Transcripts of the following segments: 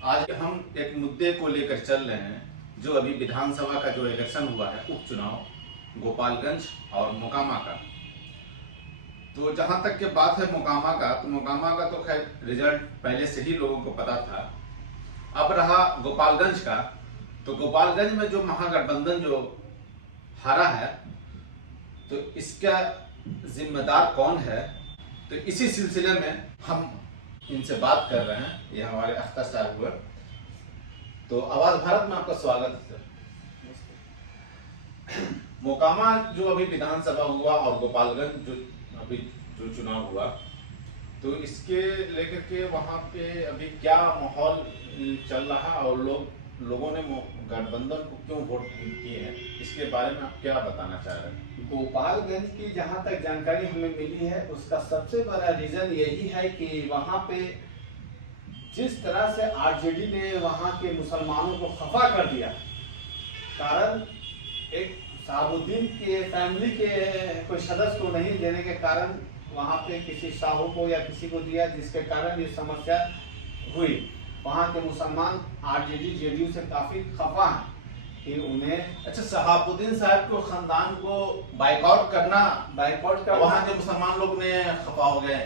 आज हम एक मुद्दे को लेकर चल रहे हैं जो अभी विधानसभा का जो इलेक्शन हुआ है, उपचुनाव गोपालगंज और मोकामा का। तो जहां तक के बात है मोकामा का, तो मोकामा का तो खैर रिजल्ट पहले से ही लोगों को पता था। अब रहा गोपालगंज का, तो गोपालगंज में जो महागठबंधन जो हारा है, तो इसका जिम्मेदार कौन है, तो इसी सिलसिले में हम इनसे बात कर रहे हैं। ये हमारे अख्तर साहब हुए। तो आवाज भारत में आपका स्वागत है सर। मोकामा जो अभी विधानसभा हुआ और गोपालगंज जो अभी जो चुनाव हुआ, तो इसके लेकर के वहाँ पे अभी क्या माहौल चल रहा है और लोगों ने गठबंधन को क्यों वोट किए हैं, इसके बारे में आप क्या बताना चाह रहे हैं? गोपालगंज की जहां तक जानकारी हमें मिली है, उसका सबसे बड़ा रीजन यही है कि वहां पे जिस तरह से आरजेडी ने वहां के मुसलमानों को खफा कर दिया, कारण एक शहाबुद्दीन के फैमिली के कोई सदस्य को नहीं देने के कारण वहां पे किसी साहू को या किसी को दिया, जिसके कारण ये समस्या हुई। वहाँ के मुसलमान आरजेडी जेडीयू से काफी खफा हैं कि उन्हें शहाबुद्दीन साहब को खानदान को बाइकआउट करना वहाँ के मुसलमान लोग ने खफा हो गए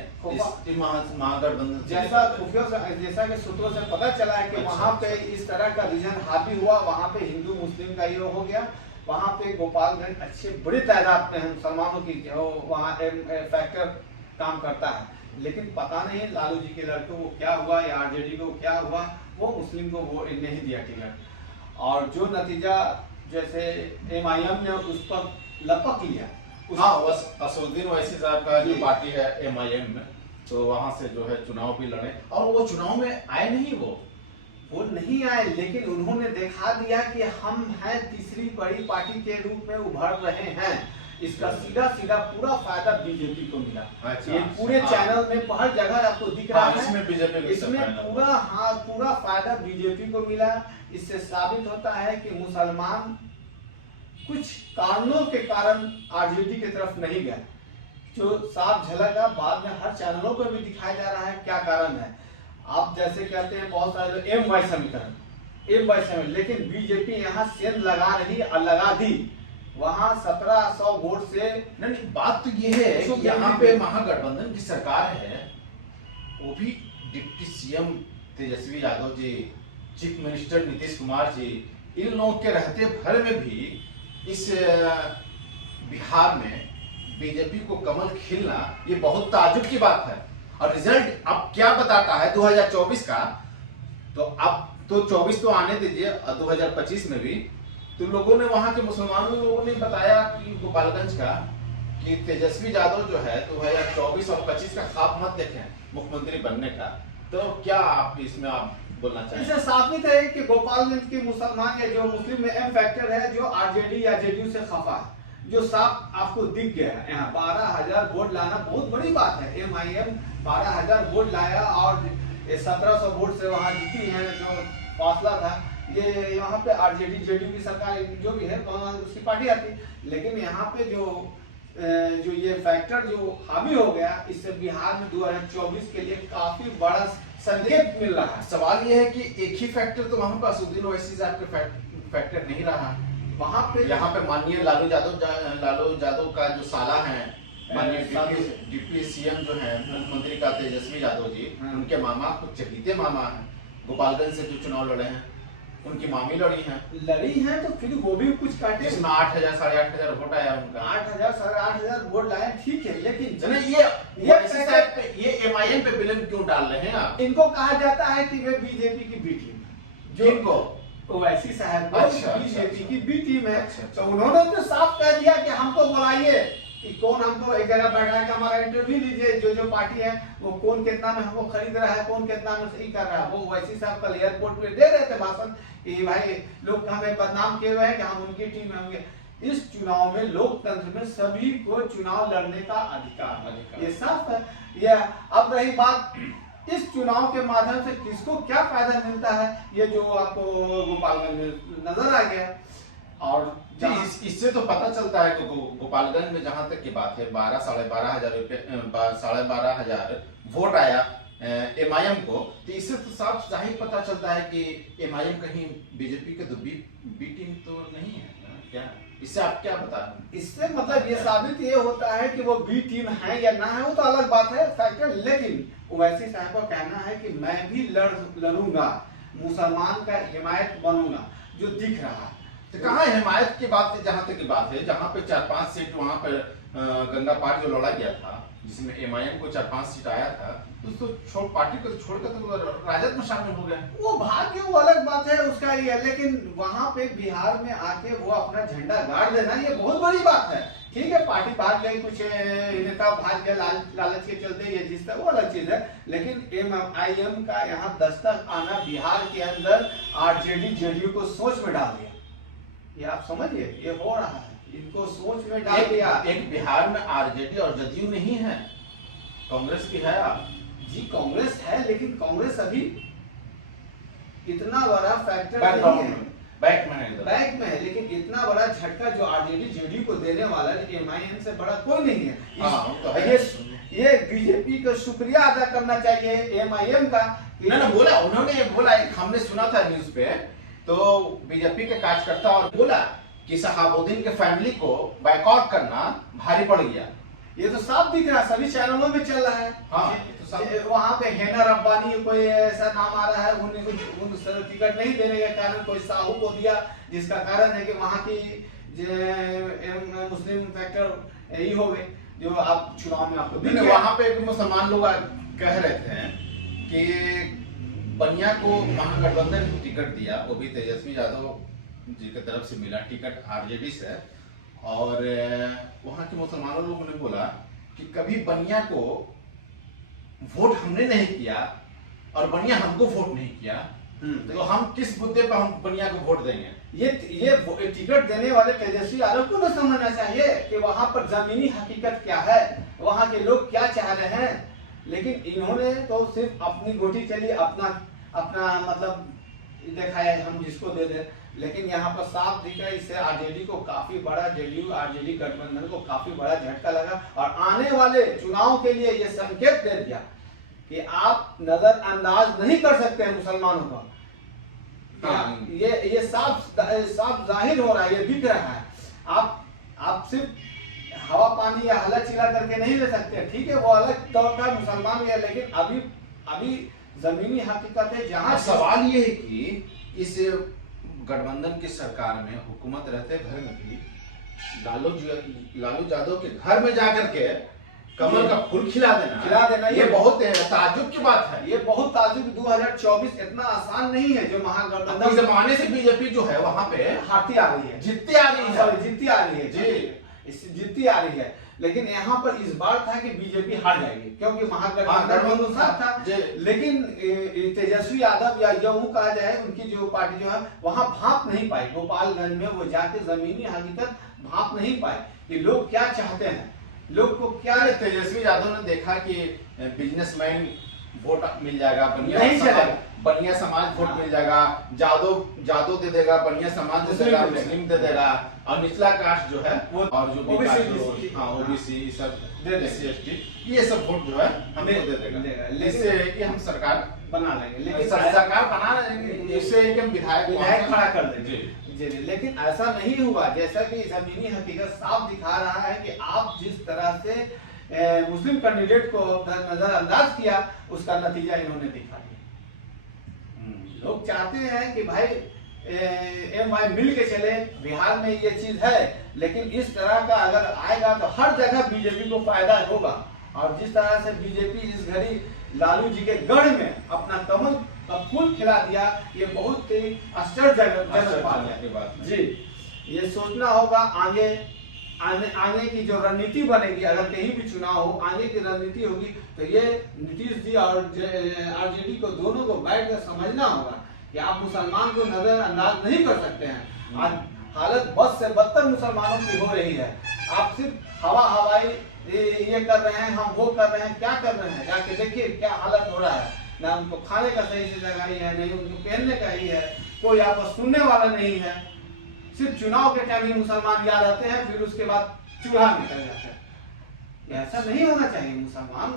महागठबंधन। जैसा कि सूत्रों से पता चला है कि वहाँ पे इस तरह का रीजन हावी हुआ, वहाँ पे हिंदू मुस्लिम का ये हो गया। वहाँ पे गोपालगंज अच्छे बड़ी तादाद में है मुसलमानों की, जो वहाँ फैक्टर काम करता है, लेकिन पता नहीं लालू जी के लड़कों को क्या हुआ या आरजेडी को क्या हुआ, वो मुस्लिम को वो नहीं दिया टिकट। और जो नतीजा जैसे एमआईएम ने उस पर लपक लिया। हाँ, असदुद्दीन ओवैसी साहब का जो पार्टी है एमआईएम में, तो वहां से जो है चुनाव भी लड़े और वो चुनाव में आए नहीं, वो नहीं आए, लेकिन उन्होंने दिखा दिया कि हम हैं तीसरी बड़ी पार्टी के रूप में उभर रहे हैं। इसका सीधा सीधा पूरा फायदा बीजेपी को मिला। ये पूरे चैनल में हर जगह आपको दिख रहा है, इसमें पूरा फायदा बीजेपी को मिला। इससे साबित होता है कि मुसलमान कुछ कारणों के कारण आरजेडी की तरफ नहीं गए, जो साफ झलका बाद में हर चैनलों पर भी दिखाया जा रहा है क्या कारण है। आप जैसे कहते हैं बहुत सारे लोग एम वाई समीकरण, लेकिन बीजेपी यहाँ सेंध लगा रही और लगा दी। वहाँ 1700 वोट से नहीं, बात तो ये है कि यहाँ पे महागठबंधन की सरकार है, वो भी deputy CM Tejashwi Yadav ji, chief minister Nitish Kumar ji, इन लोगों के रहते भर में भी इस बिहार में बीजेपी को कमल खिलना ये बहुत ताज्जुब की बात है। और रिजल्ट अब क्या बताता है 2024 का, तो अब तो 24 तो आने दीजिए, 2025 में भी तो लोगों ने, वहां के मुसलमानों लोगों ने बताया कि गोपालगंज का कि तेजस्वी यादव जो है 2024 और 25 का ख्वाब मत देखें मुख्यमंत्री बनने का। तो क्या आप इसमें आप बोलना चाहिए? इससे साबित है कि गोपालगंज के मुसलमान या जो मुस्लिम में एम फैक्टर है, जो आरजेडी या जेडीयू से खफा है, जो साफ आपको दिख गया है। यहाँ 12,000 वोट लाना बहुत बड़ी बात है। एमआईएम 12,000 वोट लाया और 1700 वोट से वहाँ जीती है। जो फासला था, ये यहाँ पे आरजेडी जेडीयू की सरकार जो भी है उसकी पार्टी आती, लेकिन यहाँ पे जो ये फैक्टर जो हावी हो गया, इससे बिहार में 2024 के लिए काफी बड़ा संकेत मिल रहा है। सवाल ये है कि एक ही फैक्टर तो वहाँ पे असदुद्दीन ओवैसी साहब का फैक्टर नहीं रहा वहाँ पे। यहाँ पे माननीय लालू यादव का जो साला है, माननीय डिप्टी सीएम जो है मुख्यमंत्री का तेजस्वी यादव जी, उनके मामा कुछ चहेते मामा है, गोपालगंज से जो चुनाव लड़े हैं उनकी मामी लड़ी हैं, तो फिर वो भी कुछ काटे, इसमें 8,000 साढ़े 8,000 वोट आया उनका। 8,000 साढ़े 8,000 वोट लाए, ठीक है, लेकिन ये एमआईएम पे ब्लेम क्यों डाल रहे हैं आप? इनको कहा जाता है कि वे बीजेपी की बी टीम, जो इनको ओवैसी साहब बीजेपी की बी टीम है। तो उन्होंने तो साफ कह दिया कि हमको बुलाइए, कि कौन हमको एक जगह बैठा के हमारा इंटरव्यू लीजिए, जो पार्टी है वो कौन कितना में हमको खरीद रहा है, कौन कितना में सही कर रहा है। वो ओवैसी साहब कल एयरपोर्ट पे दे रहे थे भाषण कि भाई लोग हमें बदनाम किए हुए हैं कि हम उनकी टीम में होंगे। इस चुनाव में लोकतंत्र में सभी को चुनाव लड़ने का अधिकार, ये साफ है। ये अब रही बात इस चुनाव के माध्यम से किसको क्या फायदा मिलता है, ये जो आपको गोपालगंज में नजर आ गया। और इससे तो पता चलता है कि गोपालगंज में जहां तक की बात है 12 साढ़े 12 हजार वोट आया एमआईएम को, तो इससे तो साफ जाहिर पता चलता है कि एमआईएम कहीं बीजेपी के तो बी टीम तो नहीं है क्या? इससे आप क्या बता रहे हैं? इससे मतलब ये साबित ये होता है कि वो बी टीम है या ना है वो तो अलग बात है फैक्टर, लेकिन ओवैसी साहब का कहना है कि मैं भी लड़ूंगा, मुसलमान का हिमायत बनूंगा, जो दिख रहा है। तो कहाँ हिमायत की बात है? जहां तक की बात है, जहां पे 4-5 सीट वहां पर गंगा पार जो लड़ा गया था, जिसमें एमआईएम को 4-5 सीट आया था, तो पार्टी को छोड़कर तो राजद में शामिल हो गए। वो भाग्य वो अलग बात है उसका ये, लेकिन वहां पे बिहार में आके वो अपना झंडा गाड़ देना ये बहुत बड़ी बात है। ठीक है, पार्टी भाग गई, कुछ नेता भाग गए लालच के चलते, ये जिसका वो अलग चीज है, लेकिन एमआईएम का यहाँ दस्तक आना बिहार के अंदर आरजेडी जेडीयू को सोच में डाल दिया। ये आप समझिए, ये हो रहा है, इनको सोच में डाल दिया। एक बिहार में आरजेडी और जदयू नहीं है, कांग्रेस की है। आप जी कांग्रेस है, लेकिन कांग्रेस अभी इतना बड़ा फैक्टर नहीं है, बैक में है, लेकिन इतना बड़ा झटका जो आरजेडी जेडीयू को देने वाला है एमआईएम से बड़ा कोई नहीं है। ये बीजेपी का शुक्रिया अदा करना चाहिए एमआईएम का। ना बोला, उन्होंने बोला, एक हमने सुना था न्यूज पे, तो बीजेपी के कार्यकर्ता और बोला कि शहाबुद्दीन के फैमिली को बाइकआउट करना भारी पड़ गया। ये तो साफ दिख रहा है, सभी चैनलों में चल रहा है। हाँ, वहाँ पे हैना रब्बानी कोई ऐसा नाम आ रहा है, उन्हें टिकट नहीं देने के कारण कोई साहू को दिया, जिसका कारण है कि वहाँ की मुस्लिम फैक्टर यही हो गए जो आप चुनाव में आपको वहाँ पे मुसलमान लोग कह रहे थे कि बनिया को महागठबंधन को टिकट दिया, वो भी तेजस्वी यादव जी की तरफ से मिला टिकट आरजेडी से, और वहाँ के मुसलमानों लोगों ने बोला कि कभी बनिया को वोट हमने नहीं किया और बनिया हमको वोट नहीं किया, तो हम किस मुद्दे पर हम बनिया को वोट देंगे? ये टिकट देने वाले तेजस्वी यादव को तो समझना चाहिए कि वहाँ पर जमीनी हकीकत क्या है, वहाँ के लोग क्या चाह रहे हैं, लेकिन इन्होंने तो सिर्फ अपनी गोटी चली, अपना मतलब देखा है हम जिसको दे दे, लेकिन यहाँ पर साफ दिखा, इससे आरजेडी को काफी बड़ा, जेडीयू आरजेडी गठबंधन को काफी बड़ा झटका लगा, और आने वाले चुनाव के लिए ये संकेत दे दिया कि आप नजरअंदाज नहीं कर सकते हैं मुसलमानों को। ये साफ जाहिर हो रहा है, ये दिख रहा है। आप सिर्फ हवा पानी या हला चिला करके नहीं ले सकते, ठीक है, वो अलग तौर का मुसलमान है, लेकिन अभी जमीनी हकीकत है। जहाँ सवाल ये है कि इस गठबंधन की सरकार में हुकूमत रहते घर में भी लालू यादव के घर में जाकर के कमल का फूल खिला देना ये बहुत ताज्जुब की बात है। ये बहुत ताज्जुब। 2024 इतना आसान नहीं है, जो महागठबंधन जमाने से बीजेपी जो है वहाँ पे हारती आ रही है, जीतती आ रही है जी, जीतती आ रही है, लेकिन यहाँ पर इस बार था कि बीजेपी हार जाएगी, क्योंकि महागठबंधन साथ था, लेकिन तेजस्वी यादव या यूं कहा जाए उनकी जो पार्टी जो है वहां भाप नहीं पाई, गोपालगंज में वो जाके जमीनी हकीकत भाप नहीं पाए कि लोग क्या चाहते हैं, लोग को क्या। तेजस्वी यादव ने देखा कि बिजनेसमैन वोट मिल जाएगा, बनिया समाज वोट मिल जाएगा, जादव दे देगा, बनिया समाज दे देगा, मुस्लिम दे देगा, और निचला कास्ट जो है वो, और जो ओबीसी सब SC/ST ये सब वोट जो है हमको दे देगा, इससे कि हम सरकार बना लेंगे, लेकिन सरकार बना लेंगे, इससे कि हम विधायक खड़ा कर देंगे। लेकिन ऐसा नहीं हुआ, जैसा कि जमीनी हकीकत साफ दिखा रहा है कि आप जिस तरह से मुस्लिम कैंडिडेट को नजरअंदाज किया, उसका नतीजा इन्होंने दिखा दिया। लोग चाहते हैं कि भाई एमआई मिल के चले, बिहार में ये चीज है, लेकिन इस तरह का अगर आएगा तो हर जगह बीजेपी को फायदा होगा। और जिस तरह से बीजेपी इस घड़ी लालू जी के गढ़ में अपना कमल का फूल खिला दिया, ये बहुत ही आश्चर्यजनक बात है जी। ये सोचना होगा आगे की जो रणनीति बनेगी, अगर कहीं भी चुनाव हो, आगे की रणनीति होगी, तो ये नीतीश जी और आरजेडी को दोनों को बैठ कर समझना होगा कि आप मुसलमान को नजरअंदाज नहीं कर सकते हैं। आज हालत बद से बदतर मुसलमानों की हो रही है, आप सिर्फ हवाई ये कर रहे हैं, हम वो कर रहे हैं, क्या कर रहे हैं, जाके देखिए क्या हालत हो रहा है। ना उनको खाने का सही से जगह ही है, नहीं उनको पहनने का ही है, कोई आपको सुनने वाला नहीं है। सिर्फ चुनाव के टाइम ही मुसलमान याद आते हैं, फिर उसके बाद चूल्हा निकल जाते हैं। ऐसा नहीं होना चाहिए। मुसलमान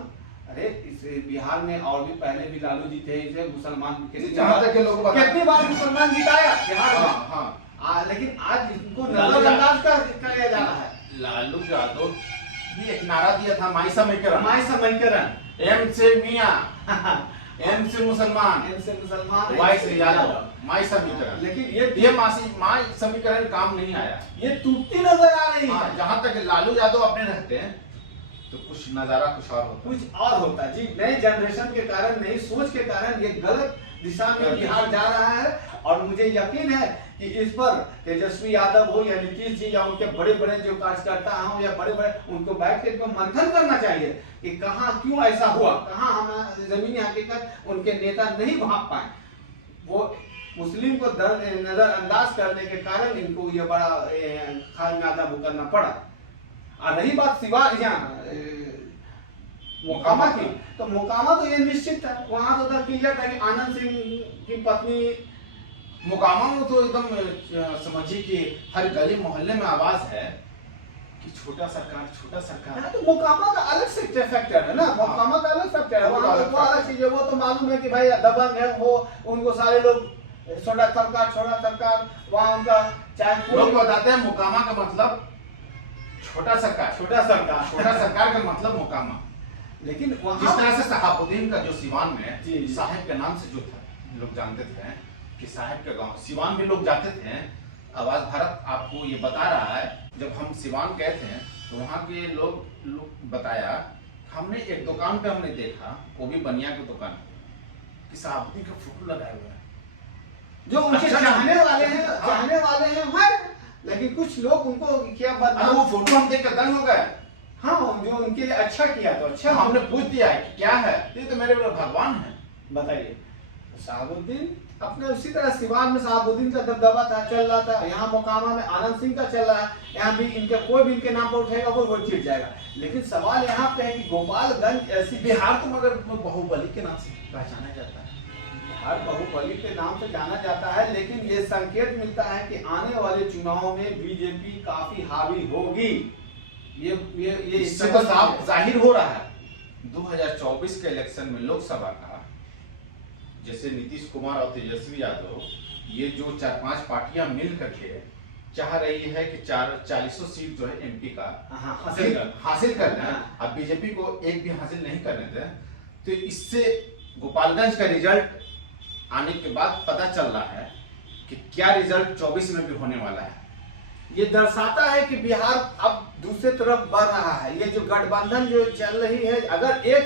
अरे इस बिहार में और भी पहले भी लालू जी थे, इसे मुसलमान जहाँ तक के लोग कितनी बार मुसलमान जिताया बिहार में। हाँ। लेकिन आज इनको नजरअंदाज किया जा रहा है। लालू यादव भी एक नारा दिया था, माई समीकरण, माई समीकरण, एम से मियां, एम से मुसलमान, वाई से यादव, माई समीकरण। लेकिन ये माई समीकरण काम नहीं आया, ये टूटती नजर आ रही है। जहाँ तक लालू यादव अपने रहते हैं तो कुछ नजारा कुछ और होता जी। नए जनरेशन के कारण, नई सोच के कारण ये गलत दिशा में बिहार जा रहा है। और मुझे यकीन है कि इस पर तेजस्वी यादव हो या नीतीश जी या उनके बड़े बड़े जो कार्यकर्ता हो या बड़े बड़े, उनको बैठ के इनको मंथन करना चाहिए कि कहां क्यों ऐसा हुआ, कहां हम जमीनी हकीकत उनके नेता नहीं भाग पाए। वो मुस्लिम को नजरअंदाज करने के कारण इनको ये बड़ा खामियाजा भुगतना पड़ा। और रही बात मोकामा की, तो मोकामा तो ये निश्चित था, वहां तो क्लियर था कि आनंद सिंह की पत्नी। मोकामा में तो एकदम समझिए कि हर गली मोहल्ले में आवाज है कि छोटा सरकार, छोटा सरकार। तो मोकामा का अलग से फैक्टर है ना, मोकामा का अलग फैक्टर है, वहाँ वो अलग चीज है। वो तो मालूम है कि भाई दबंग है वो, उनको सारे लोग छोटा सरकार, वहाँ उनका चाहे लोग बताते हैं मोकामा का मतलब छोटा सरकार का मतलब मोकामा। लेकिन जिस तरह से शहाबुद्दीन का जो सिवान में साहिब के नाम से जो था, लोग जानते थे कि साहिब का गांव, सिवान भी लोग जाते थे। आवाज भारत आपको ये बता रहा है, जब हम सिवान गए थे तो वहाँ के लोग बताया, हमने एक दुकान पे हमने देखा, वो भी बनिया की दुकान, कि शहाबुद्दीन का फोटो लगाया हुआ है, जो उनके चाहने वाले हैं। लेकिन कुछ लोग उनको क्या वो फोटो हम देख कर दंग हो गए। हाँ, जो उनके लिए अच्छा किया तो अच्छा, हमने पूछ दिया कि क्या है, ये तो मेरे भगवान है। बताइए, शहाबुद्दीन अपने उसी तरह सिवान में शहाबुद्दीन का दबदबा था, चल रहा था। यहाँ मोकामा में आनंद सिंह का चल रहा है, यहाँ भी इनका कोई भी इनके नाम पर उठेगा वो चिढ़ जाएगा। लेकिन सवाल यहाँ पे है कि गोपालगंज ऐसी, बिहार तो मगर बाहुबली के नाम से पहचाना जाता है, बिहार बाहुबली के नाम से जाना जाता है। लेकिन ये संकेत मिलता है कि आने वाले चुनाव में बीजेपी काफी हावी होगी। ये इससे तो साफ जाहिर हो रहा है। 2024 के इलेक्शन में लोकसभा का, जैसे नीतीश कुमार और तेजस्वी यादव, ये जो 4-5 पार्टियां मिल करके चाह रही है कि 440 सीट जो है एमपी का हासिल करना है, अब बीजेपी को एक भी हासिल नहीं करने दे, तो इससे गोपालगंज का रिजल्ट आने के बाद पता चल रहा है कि क्या रिजल्ट 24 में भी होने वाला है। ये दर्शाता है कि बिहार अब दूसरे तरफ बढ़ रहा है। ये जो गठबंधन जो चल रही है, अगर एक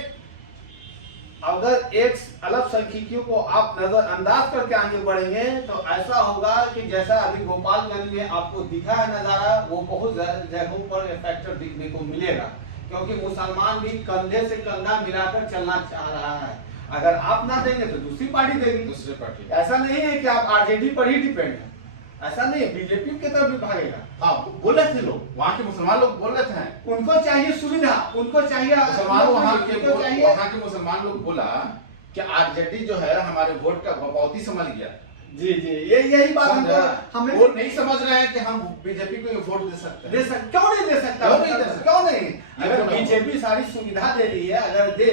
अल्पसंख्यकों को आप नजरअंदाज करके आगे बढ़ेंगे तो ऐसा होगा कि जैसा अभी गोपालगंज में आपको दिखा है नजारा, वो बहुत जगहों पर फैक्टर दिखने को मिलेगा। क्योंकि मुसलमान भी कंधे से कंधा मिलाकर चलना चाह रहा है। अगर आप ना देंगे तो दूसरी पार्टी देगी, दूसरी पार्टी। ऐसा नहीं है कि आप आरजेडी पर ही डिपेंड है, ऐसा नहीं है, बीजेपी की तरफ भी भागेगा। हाँ, बोल रहे थे लोग, वहाँ के मुसलमान लोग बोल रहे थे, उनको चाहिए सुविधा, उनको चाहिए वहाँ के मुसलमान लोग बोला कि आरजेडी जो है हमारे वोट का बपौती समझ गया। जी, यही बात हमें वो नहीं समझ रहे हैं कि हम बीजेपी को वोट दे सकते हैं। क्यों नहीं दे सकता? क्यों नहीं? अगर बीजेपी सारी सुविधा दे रही है, अगर दे,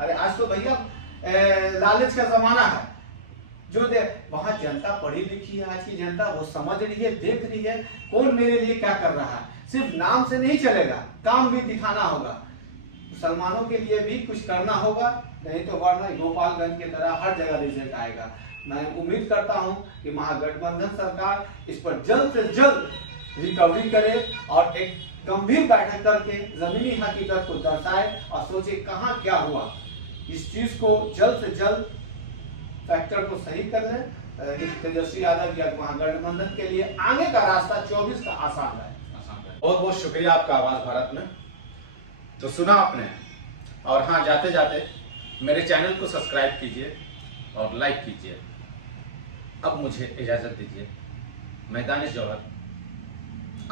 अरे आज तो भैया लालच का जमाना है, जो दे, वहां जनता पढ़ी लिखी है, आज की जनता वो समझ रही है, देख रही है कौन मेरे लिए क्या कर रहा है। सिर्फ नाम से नहीं चलेगा, काम भी दिखाना होगा। मुसलमानों के लिए भी कुछ करना होगा, नहीं तो वरना गोपालगंज की तरह हर जगह रिजल्ट आएगा। मैं उम्मीद करता हूं कि महागठबंधन सरकार इस पर जल्द से जल्द रिकवरी करे और एक गंभीर बैठक करके जमीनी हकीकत को दर्शाए और सोचे कहां क्या हुआ। इस चीज को जल्द से जल्द फैक्टर को सही कर ले, तेजस्वी यादव या महागठबंधन के लिए आगे का रास्ता 24 का आसान है। बहुत बहुत शुक्रिया आपका आवाज भारत में। तो सुना आपने, और हाँ, जाते जाते मेरे चैनल को सब्सक्राइब कीजिए और लाइक कीजिए। अब मुझे इजाजत दीजिए। मैं दानिश जौहर,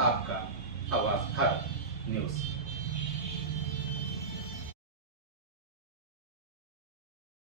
आपका आवाज भारत न्यूज।